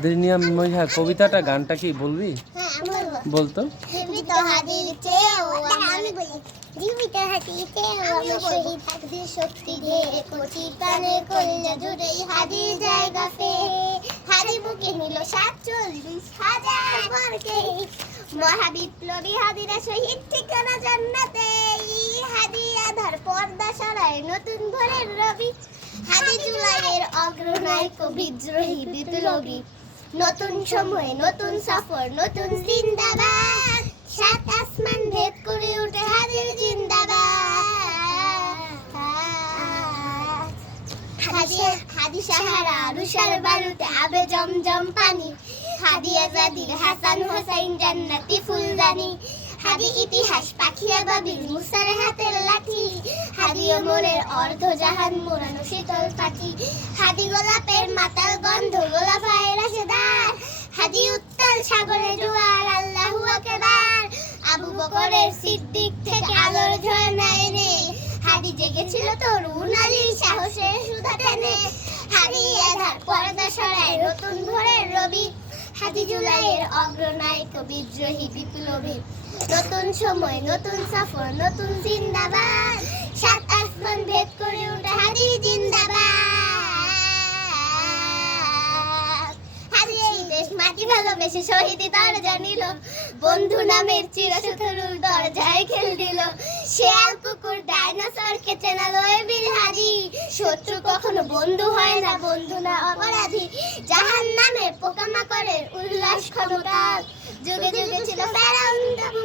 আদরিনিয়া মজা কবিতাটা গানটা কি বলবি? হ্যাঁ বলতো? জীবিত হাতির চেয়েও আমি বলি জীবিত হাতির চেয়েও আমার শহীদ হাতির শক্তি ঢের কোটি প্রাণে কল্যা জুড়েই হাদির জায়গা পে হাদি বুকে নিল সাতচল্লিশ হাজার বর্গে মহাবিপ্লবী হাদিরা শহীদ ঠিকানা জান্নাতে। হাদি আধার পর্দা সরায় নতুন ভোরের রবি। হাদি জুলাইয়ের অগ্রনায়ক বিদ্রোহী বিপ্লবী। নতুন সময় নতুন সফর, নতুন জিন্দাবাদ। সাত আসমান ভেদ করে উঠে হাজির জিন্দাবাদ। হাদি সাহারা, রুশার বালুতে আবে জমজম পানি। হাদি আজাদির হাসান হোসাইন জান্নাতি ফুলদানি। হাদি ইতিহাস পাখিয়া বাবির মুসার হাতের লাঠি। হাদি মনের অর্ধ জাহান মোড়ানো শীতল পাখি। হাদি গোলাপের মাতাল গন্ধ গোলাপ সাগরে জোয়ার আল্লাহু আকবার। আবু বকরের সিদ্দিক থেকে আলোর ঝর্ণা এনে, হাদি জেগেছিল তরুণ আলীর সাহসে সুধা টেনে। হাদি আধার পর্দা সরায় নতুন ভোরের রবি। হাদি জুলাইয়ের অগ্রনায়ক, বিদ্রোহী, বিপ্লবী। নতুন সময়, নতুন সফর, নতুন জিন্দাবাদ। সাত আসমান ভেদ করে উঠে হাদি জিন্দাবাদ। ভালোবেসে শহীদি দরজা নিল বন্ধু নামের চিরশত্রুর দরজায় খেল দিল। শেয়াল কুকুর ডাইনোসরকে চেনালো এ বীর হাদি শত্রু কখনো বন্ধু হয় না, বন্ধু না অপরাধী। জাহান নামে পোকামাকড়ের উল্লাস ক্ষমতা। যুগে যুগে ছিল ফেরাউন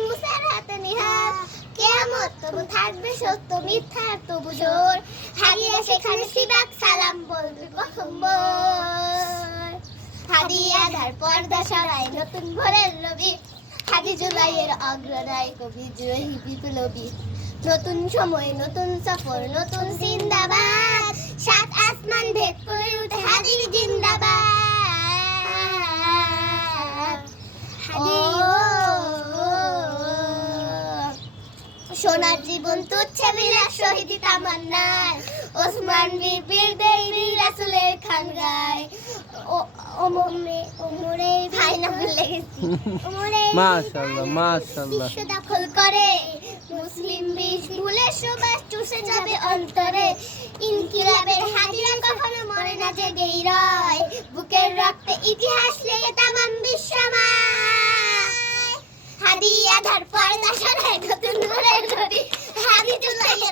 মুসার হাতে নিহাত কেয়ামত তবু থাকবে সত্য মিথ্যার তবু জোর। হারিয়ে সেখানে শিবাক সালাম, বলবে প্রথমবার পর্দা নতুন ভোরের হাদি জুলাইয়ের অগ্রনায়ক বিদ্রোহী বিপ্লবী নতুন সময়, নতুন সফর, নতুন জিন্দাবাদ। সাত আসমান ভেদ করে উঠে হাদির জিন্দাবাদ। সোনার জীবন তুচ্ছে বিলাস শহীদি তামান্নায়। ওসমান বীর বীর দেবী রাসুলের খান গায় ওমরে ওমরে ভাই না ভুলে গেছি ওমরে মাশাআল্লাহ মাশাআল্লাহ। বিশ্ব দখল করে। মুসলিম বিষ ভুলে সুবাস চুষে যাবে অন্তরে। ইনকিলাবের হাজিরা কখনো মরে না জেগেই রয় বুকের রক্তে ইতিহাস লেগে তামাম বিশ্বময় হাদি আধার পর্দা সরায় নতুন ভোরের নদী হাদি জুলাইয়ের